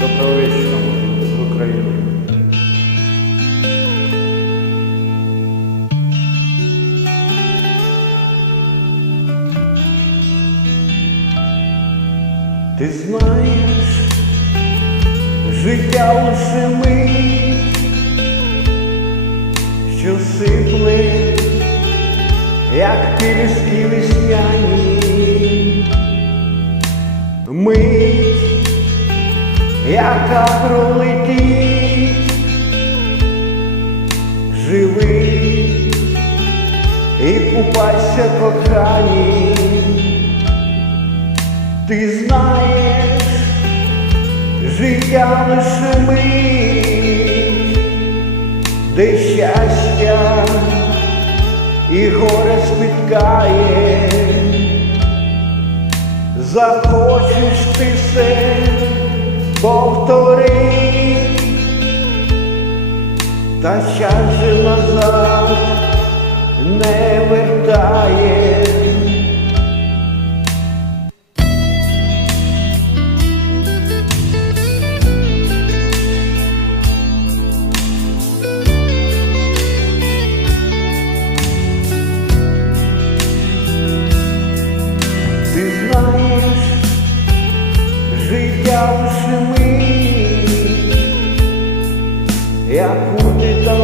Доброго вечора, з України. Ти знаєш, життя лише мить, що сипле, як пірізки весняні. Мить, яка пролетить, живи і купайся кохані. Ти знаєш, життя лише мить, де щастя і горе спіткає. Захочеш ти та час же назад не вертає. Ти знаєш, життя лише мить, яку ти там